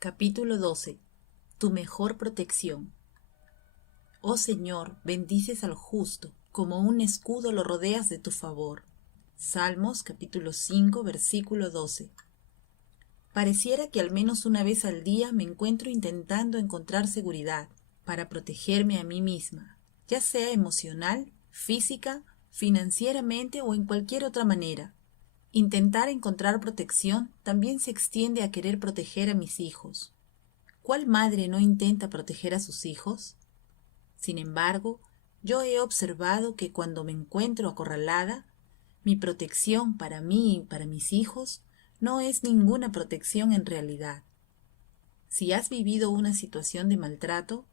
Capítulo 12. Tu mejor protección. Oh Señor, bendices al justo, como un escudo lo rodeas de tu favor. Salmos capítulo 5, versículo 12. Pareciera que al menos una vez al día me encuentro intentando encontrar seguridad para protegerme a mí misma, ya sea emocional, física, financieramente o en cualquier otra manera. Intentar encontrar protección también se extiende a querer proteger a mis hijos. ¿Cuál madre no intenta proteger a sus hijos? Sin embargo, yo he observado que cuando me encuentro acorralada, mi protección para mí y para mis hijos no es ninguna protección en realidad. Si has vivido una situación de maltrato,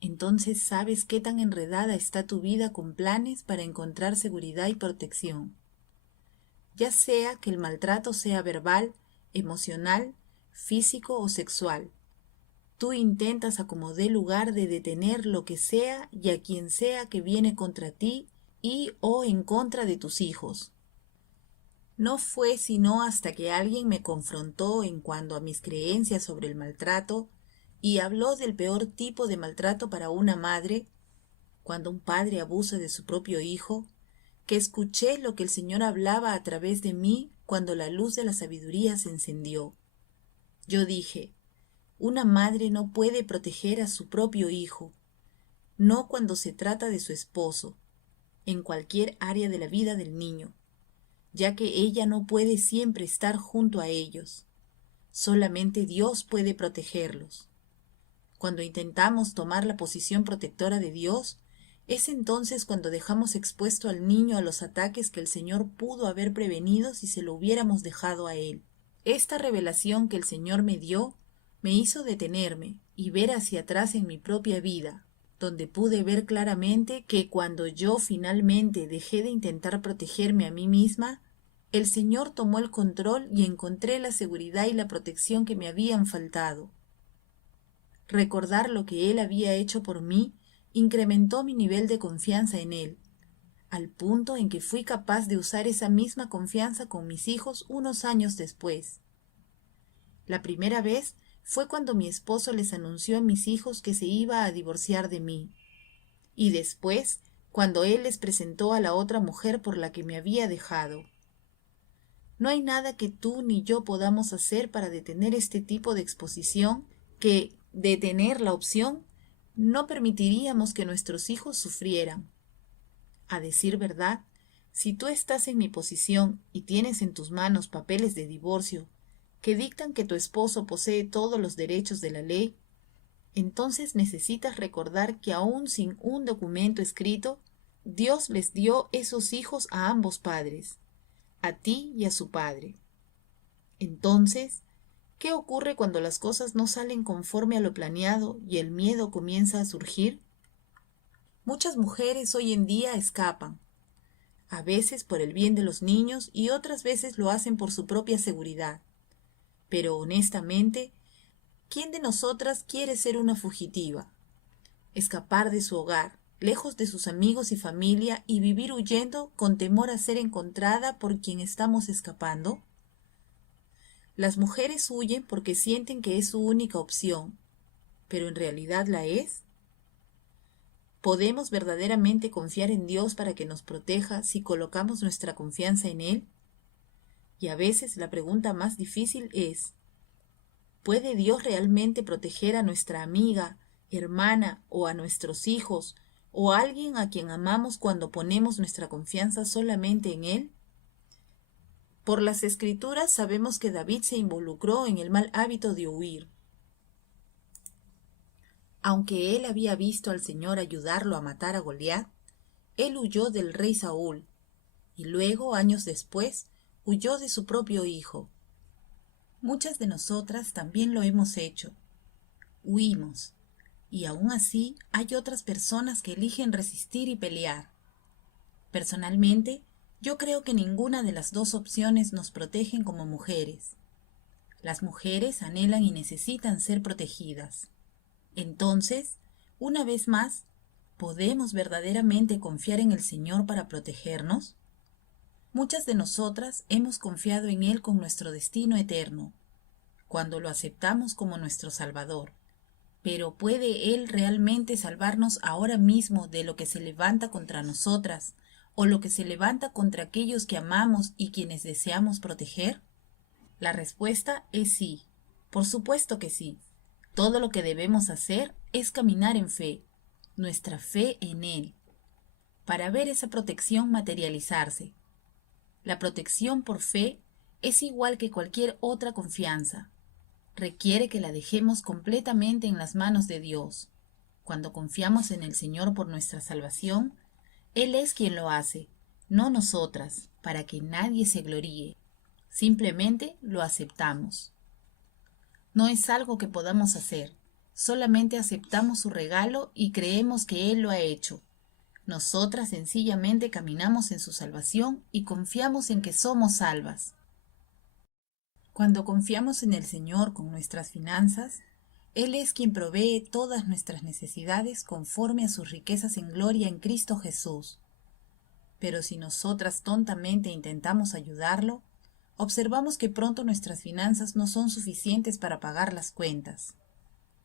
entonces sabes qué tan enredada está tu vida con planes para encontrar seguridad y protección. Ya sea que el maltrato sea verbal, emocional, físico o sexual. Tú intentas a como dé lugar de detener lo que sea y a quien sea que viene contra ti y o en contra de tus hijos. No fue sino hasta que alguien me confrontó en cuanto a mis creencias sobre el maltrato y habló del peor tipo de maltrato para una madre, cuando un padre abusa de su propio hijo, que escuché lo que el Señor hablaba a través de mí cuando la luz de la sabiduría se encendió. Yo dije, una madre no puede proteger a su propio hijo, no cuando se trata de su esposo, en cualquier área de la vida del niño, ya que ella no puede siempre estar junto a ellos. Solamente Dios puede protegerlos. Cuando intentamos tomar la posición protectora de Dios, es entonces cuando dejamos expuesto al niño a los ataques que el Señor pudo haber prevenido si se lo hubiéramos dejado a Él. Esta revelación que el Señor me dio me hizo detenerme y ver hacia atrás en mi propia vida, donde pude ver claramente que cuando yo finalmente dejé de intentar protegerme a mí misma, el Señor tomó el control y encontré la seguridad y la protección que me habían faltado. Recordar lo que Él había hecho por mí incrementó mi nivel de confianza en Él, al punto en que fui capaz de usar esa misma confianza con mis hijos unos años después. La primera vez fue cuando mi esposo les anunció a mis hijos que se iba a divorciar de mí, y después cuando él les presentó a la otra mujer por la que me había dejado. No hay nada que tú ni yo podamos hacer para detener este tipo de exposición que, de tener la opción, no permitiríamos que nuestros hijos sufrieran. A decir verdad, si tú estás en mi posición y tienes en tus manos papeles de divorcio que dictan que tu esposo posee todos los derechos de la ley, entonces necesitas recordar que aún sin un documento escrito, Dios les dio esos hijos a ambos padres, a ti y a su padre. Entonces, ¿qué ocurre cuando las cosas no salen conforme a lo planeado y el miedo comienza a surgir? Muchas mujeres hoy en día escapan, a veces por el bien de los niños y otras veces lo hacen por su propia seguridad. Pero honestamente, ¿quién de nosotras quiere ser una fugitiva? Escapar de su hogar, lejos de sus amigos y familia y vivir huyendo con temor a ser encontrada por quien estamos escapando. Las mujeres huyen porque sienten que es su única opción, pero ¿en realidad la es? ¿Podemos verdaderamente confiar en Dios para que nos proteja si colocamos nuestra confianza en Él? Y a veces la pregunta más difícil es, ¿puede Dios realmente proteger a nuestra amiga, hermana o a nuestros hijos o a alguien a quien amamos cuando ponemos nuestra confianza solamente en Él? Por las Escrituras sabemos que David se involucró en el mal hábito de huir. Aunque él había visto al Señor ayudarlo a matar a Goliat, él huyó del rey Saúl, y luego, años después, huyó de su propio hijo. Muchas de nosotras también lo hemos hecho. Huimos, y aún así hay otras personas que eligen resistir y pelear. Personalmente, yo creo que ninguna de las dos opciones nos protegen como mujeres. Las mujeres anhelan y necesitan ser protegidas. Entonces, una vez más, ¿podemos verdaderamente confiar en el Señor para protegernos? Muchas de nosotras hemos confiado en Él con nuestro destino eterno. cuando lo aceptamos como nuestro Salvador. Pero ¿puede Él realmente salvarnos ahora mismo de lo que se levanta contra nosotras o lo que se levanta contra aquellos que amamos y quienes deseamos proteger? La respuesta es sí, por supuesto que sí. Todo lo que debemos hacer es caminar en fe, nuestra fe en Él, para ver esa protección materializarse. La protección por fe es igual que cualquier otra confianza. Requiere que la dejemos completamente en las manos de Dios. Cuando confiamos en el Señor por nuestra salvación, Él es quien lo hace, no nosotras, para que nadie se gloríe. Simplemente lo aceptamos. No es algo que podamos hacer, solamente aceptamos su regalo y creemos que Él lo ha hecho. Nosotras sencillamente caminamos en su salvación y confiamos en que somos salvas. Cuando confiamos en el Señor con nuestras finanzas, Él es quien provee todas nuestras necesidades conforme a sus riquezas en gloria en Cristo Jesús. Pero si nosotras tontamente intentamos ayudarlo, observamos que pronto nuestras finanzas no son suficientes para pagar las cuentas.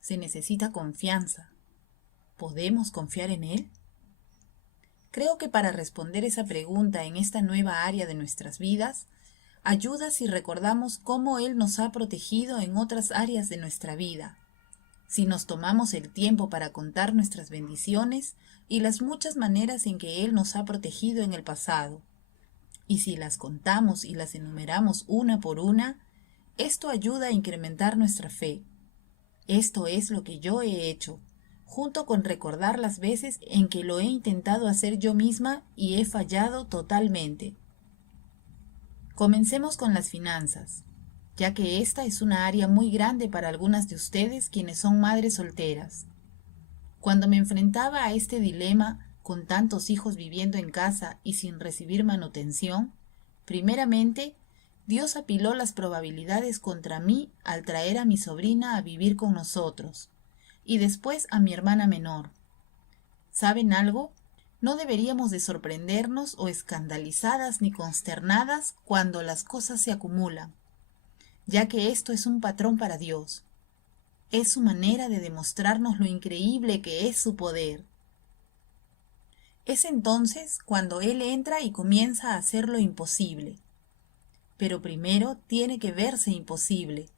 Se necesita confianza. ¿Podemos confiar en Él? Creo que para responder esa pregunta en esta nueva área de nuestras vidas, ayuda si recordamos cómo Él nos ha protegido en otras áreas de nuestra vida. Si nos tomamos el tiempo para contar nuestras bendiciones y las muchas maneras en que Él nos ha protegido en el pasado. Y si las contamos y las enumeramos una por una, esto ayuda a incrementar nuestra fe. Esto es lo que yo he hecho, junto con recordar las veces en que lo he intentado hacer yo misma y he fallado totalmente. Comencemos con las finanzas, ya que esta es una área muy grande para algunas de ustedes quienes son madres solteras. Cuando me enfrentaba a este dilema, con tantos hijos viviendo en casa y sin recibir manutención, primeramente, Dios apiló las probabilidades contra mí al traer a mi sobrina a vivir con nosotros, y después a mi hermana menor. ¿Saben algo? No deberíamos de sorprendernos o escandalizadas ni consternadas cuando las cosas se acumulan, ya que esto es un patrón para Dios. Es su manera de demostrarnos lo increíble que es su poder. Es entonces cuando Él entra y comienza a hacer lo imposible. Pero primero tiene que verse imposible.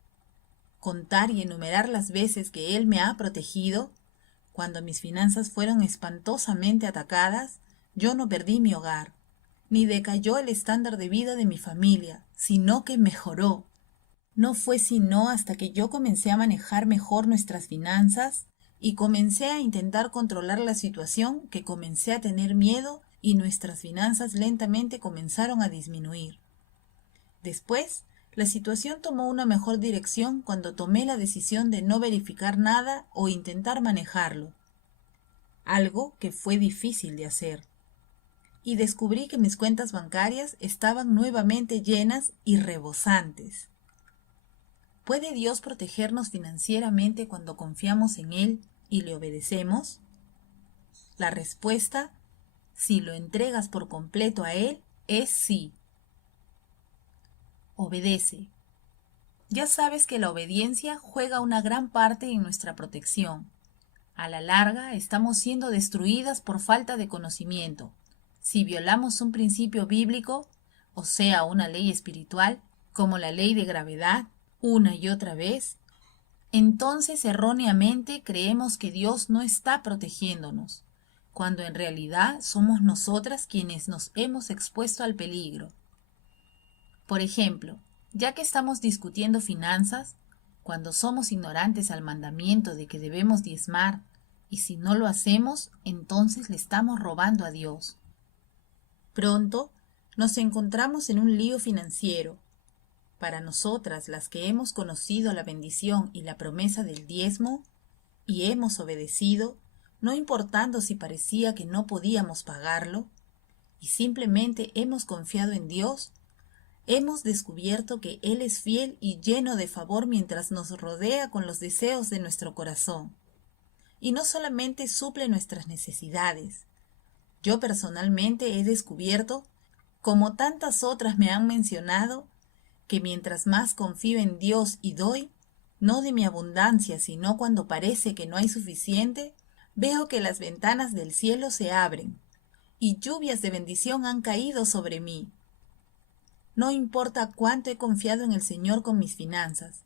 Contar y enumerar las veces que Él me ha protegido. Cuando mis finanzas fueron espantosamente atacadas, yo no perdí mi hogar, ni decayó el estándar de vida de mi familia, sino que mejoró. No fue sino hasta que yo comencé a manejar mejor nuestras finanzas y comencé a intentar controlar la situación que comencé a tener miedo y nuestras finanzas lentamente comenzaron a disminuir. Después, la situación tomó una mejor dirección cuando tomé la decisión de no verificar nada o intentar manejarlo, algo que fue difícil de hacer. Y descubrí que mis cuentas bancarias estaban nuevamente llenas y rebosantes. ¿Puede Dios protegernos financieramente cuando confiamos en Él y le obedecemos? La respuesta, si lo entregas por completo a Él, es sí. Obedece. Ya sabes que la obediencia juega una gran parte en nuestra protección. A la larga, estamos siendo destruidas por falta de conocimiento. Si violamos un principio bíblico, o sea, una ley espiritual, como la ley de gravedad, una y otra vez, entonces erróneamente creemos que Dios no está protegiéndonos, cuando en realidad somos nosotras quienes nos hemos expuesto al peligro. Por ejemplo, ya que estamos discutiendo finanzas, cuando somos ignorantes al mandamiento de que debemos diezmar, y si no lo hacemos, entonces le estamos robando a Dios. Pronto nos encontramos en un lío financiero. Para nosotras, las que hemos conocido la bendición y la promesa del diezmo, y hemos obedecido, no importando si parecía que no podíamos pagarlo, y simplemente hemos confiado en Dios, hemos descubierto que Él es fiel y lleno de favor mientras nos rodea con los deseos de nuestro corazón. Y no solamente suple nuestras necesidades. Yo personalmente he descubierto, como tantas otras me han mencionado, que mientras más confío en Dios y doy, no de mi abundancia, sino cuando parece que no hay suficiente, veo que las ventanas del cielo se abren y lluvias de bendición han caído sobre mí. No importa cuánto he confiado en el Señor con mis finanzas,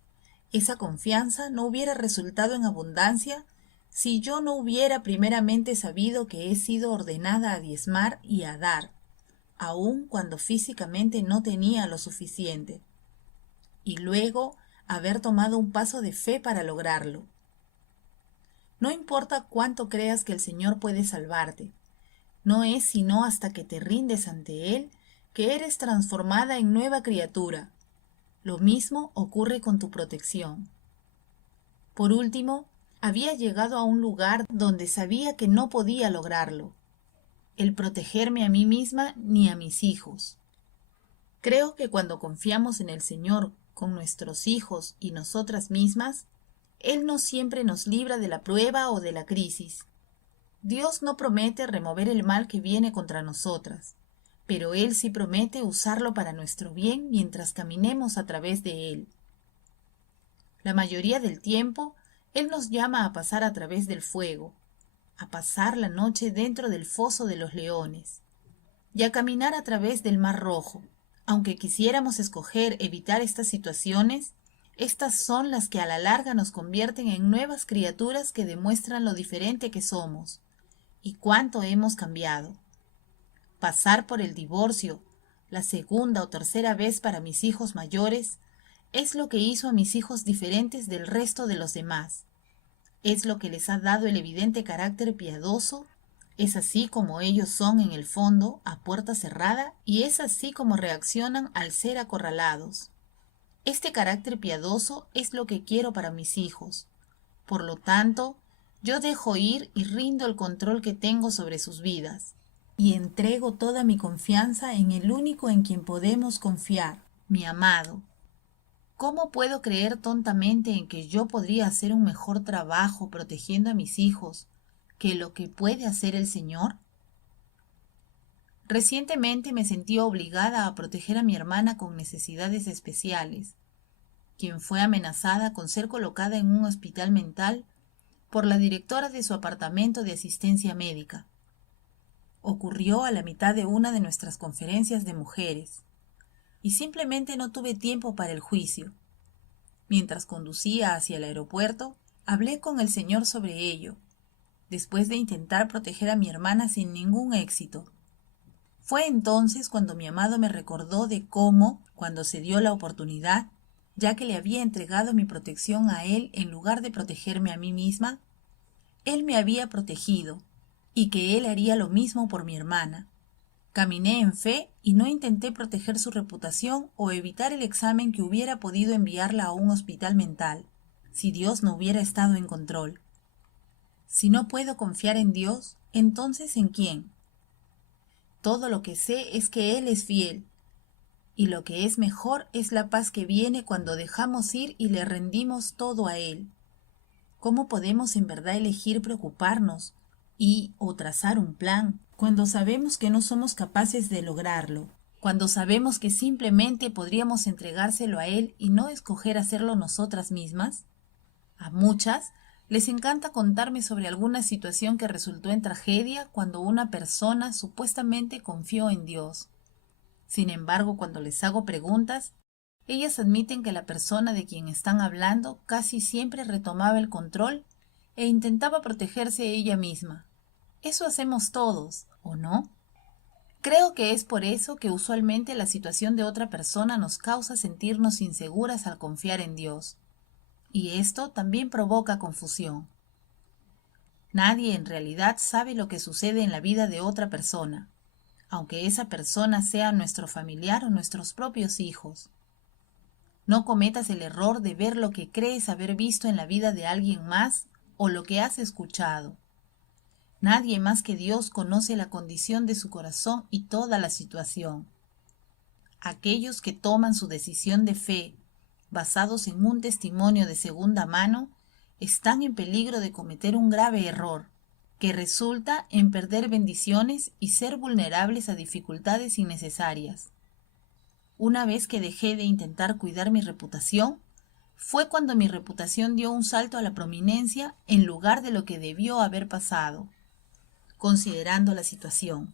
esa confianza no hubiera resultado en abundancia si yo no hubiera primeramente sabido que he sido ordenada a diezmar y a dar, aun cuando físicamente no tenía lo suficiente, y luego haber tomado un paso de fe para lograrlo. No importa cuánto creas que el Señor puede salvarte, no es sino hasta que te rindes ante Él que eres transformada en nueva criatura. Lo mismo ocurre con tu protección. Por último, había llegado a un lugar donde sabía que no podía lograrlo, el protegerme a mí misma ni a mis hijos. Creo que cuando confiamos en el Señor con nuestros hijos y nosotras mismas, Él no siempre nos libra de la prueba o de la crisis. Dios no promete remover el mal que viene contra nosotras, pero Él sí promete usarlo para nuestro bien mientras caminemos a través de Él. La mayoría del tiempo, Él nos llama a pasar a través del fuego, a pasar la noche dentro del foso de los leones, y a caminar a través del Mar Rojo. Aunque quisiéramos escoger evitar estas situaciones, estas son las que a la larga nos convierten en nuevas criaturas que demuestran lo diferente que somos y cuánto hemos cambiado. Pasar por el divorcio, la segunda o tercera vez para mis hijos mayores, es lo que hizo a mis hijos diferentes del resto de los demás. Es lo que les ha dado el evidente carácter piadoso. Es así como ellos son en el fondo, a puerta cerrada, y es así como reaccionan al ser acorralados. Este carácter piadoso es lo que quiero para mis hijos. Por lo tanto, yo dejo ir y rindo el control que tengo sobre sus vidas, y entrego toda mi confianza en el único en quien podemos confiar, mi amado. ¿Cómo puedo creer tontamente en que yo podría hacer un mejor trabajo protegiendo a mis hijos que lo que puede hacer el Señor? Recientemente me sentí obligada a proteger a mi hermana con necesidades especiales, quien fue amenazada con ser colocada en un hospital mental por la directora de su apartamento de asistencia médica. Ocurrió a la mitad de una de nuestras conferencias de mujeres, y simplemente no tuve tiempo para el juicio. Mientras conducía hacia el aeropuerto, hablé con el Señor sobre ello, después de intentar proteger a mi hermana sin ningún éxito. Fue entonces cuando mi amado me recordó de cómo, cuando se dio la oportunidad, ya que le había entregado mi protección a él en lugar de protegerme a mí misma, él me había protegido, y que él haría lo mismo por mi hermana. Caminé en fe y no intenté proteger su reputación o evitar el examen que hubiera podido enviarla a un hospital mental, si Dios no hubiera estado en control. Si no puedo confiar en Dios, ¿entonces en quién? Todo lo que sé es que Él es fiel, y lo que es mejor es la paz que viene cuando dejamos ir y le rendimos todo a Él. ¿Cómo podemos en verdad elegir preocuparnos o trazar un plan cuando sabemos que no somos capaces de lograrlo? Cuando sabemos que simplemente podríamos entregárselo a Él y no escoger hacerlo nosotras mismas. A muchas les encanta contarme sobre alguna situación que resultó en tragedia cuando una persona supuestamente confió en Dios. Sin embargo, cuando les hago preguntas, ellas admiten que la persona de quien están hablando casi siempre retomaba el control e intentaba protegerse ella misma. Eso hacemos todos, ¿o no? Creo que es por eso que usualmente la situación de otra persona nos causa sentirnos inseguras al confiar en Dios. Y esto también provoca confusión. Nadie en realidad sabe lo que sucede en la vida de otra persona, aunque esa persona sea nuestro familiar o nuestros propios hijos. No cometas el error de ver lo que crees haber visto en la vida de alguien más o lo que has escuchado. Nadie más que Dios conoce la condición de su corazón y toda la situación. Aquellos que toman su decisión de fe basados en un testimonio de segunda mano están en peligro de cometer un grave error, que resulta en perder bendiciones y ser vulnerables a dificultades innecesarias. Una vez que dejé de intentar cuidar mi reputación, fue cuando mi reputación dio un salto a la prominencia en lugar de lo que debió haber pasado, considerando la situación.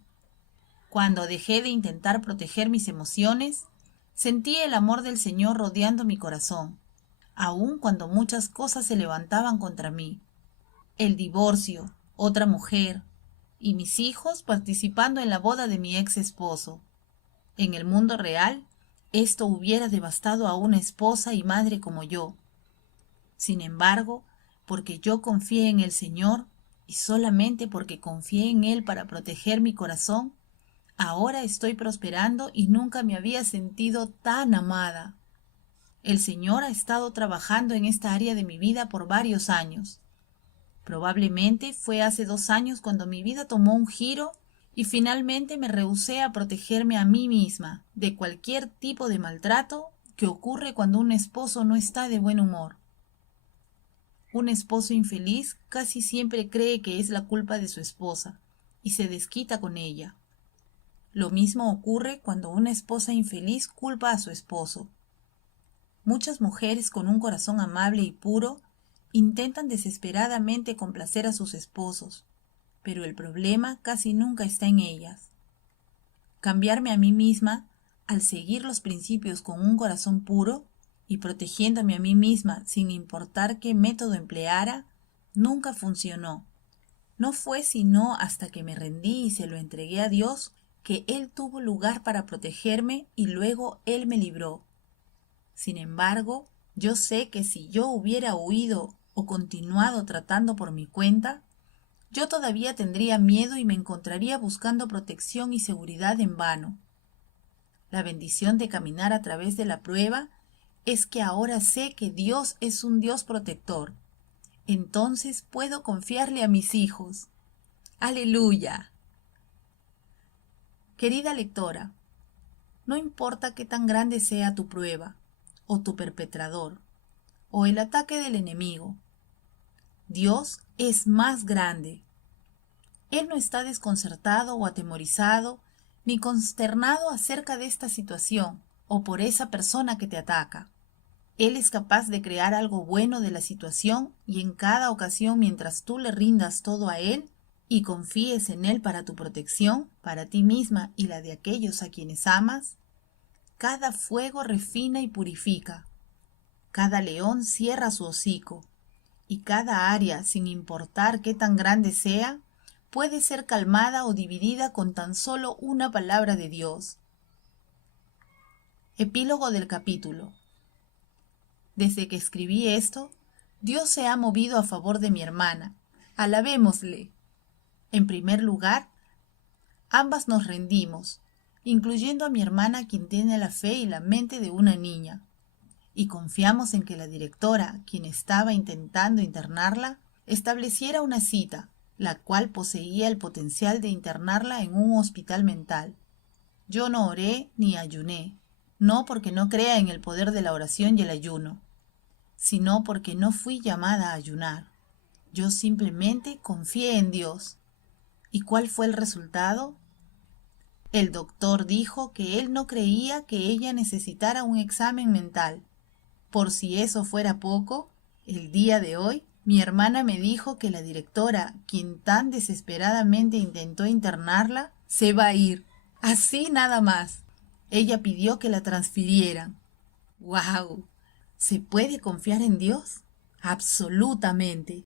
Cuando dejé de intentar proteger mis emociones, sentí el amor del Señor rodeando mi corazón, aun cuando muchas cosas se levantaban contra mí. El divorcio, otra mujer, y mis hijos participando en la boda de mi ex esposo. En el mundo real, esto hubiera devastado a una esposa y madre como yo. Sin embargo, porque yo confié en el Señor, y solamente porque confié en Él para proteger mi corazón, ahora estoy prosperando y nunca me había sentido tan amada. El Señor ha estado trabajando en esta área de mi vida por varios años. Probablemente fue hace 2 años cuando mi vida tomó un giro y finalmente me rehusé a protegerme a mí misma de cualquier tipo de maltrato que ocurre cuando un esposo no está de buen humor. Un esposo infeliz casi siempre cree que es la culpa de su esposa y se desquita con ella. Lo mismo ocurre cuando una esposa infeliz culpa a su esposo. Muchas mujeres con un corazón amable y puro intentan desesperadamente complacer a sus esposos, pero el problema casi nunca está en ellas. Cambiarme a mí misma, al seguir los principios con un corazón puro y protegiéndome a mí misma sin importar qué método empleara, nunca funcionó. No fue sino hasta que me rendí y se lo entregué a Dios que Él tuvo lugar para protegerme y luego Él me libró. Sin embargo, yo sé que si yo hubiera huido o continuado tratando por mi cuenta, yo todavía tendría miedo y me encontraría buscando protección y seguridad en vano. La bendición de caminar a través de la prueba es que ahora sé que Dios es un Dios protector. Entonces puedo confiarle a mis hijos. ¡Aleluya! Querida lectora, no importa qué tan grande sea tu prueba, o tu perpetrador, o el ataque del enemigo, Dios es más grande. Él no está desconcertado o atemorizado, ni consternado acerca de esta situación, o por esa persona que te ataca. Él es capaz de crear algo bueno de la situación y en cada ocasión mientras tú le rindas todo a Él y confíes en Él para tu protección, para ti misma y la de aquellos a quienes amas, cada fuego refina y purifica, cada león cierra su hocico y cada área, sin importar qué tan grande sea, puede ser calmada o dividida con tan solo una palabra de Dios. Epílogo del capítulo. Desde que escribí esto, Dios se ha movido a favor de mi hermana. Alabémosle. En primer lugar, ambas nos rendimos, incluyendo a mi hermana quien tiene la fe y la mente de una niña, y confiamos en que la directora, quien estaba intentando internarla, estableciera una cita, la cual poseía el potencial de internarla en un hospital mental. Yo no oré ni ayuné, no porque no crea en el poder de la oración y el ayuno, sino porque no fui llamada a ayunar. Yo simplemente confié en Dios. ¿Y cuál fue el resultado? El doctor dijo que él no creía que ella necesitara un examen mental. Por si eso fuera poco, el día de hoy, mi hermana me dijo que la directora, quien tan desesperadamente intentó internarla, se va a ir. Así nada más. Ella pidió que la transfirieran. ¡Guau! ¿Se puede confiar en Dios? Absolutamente.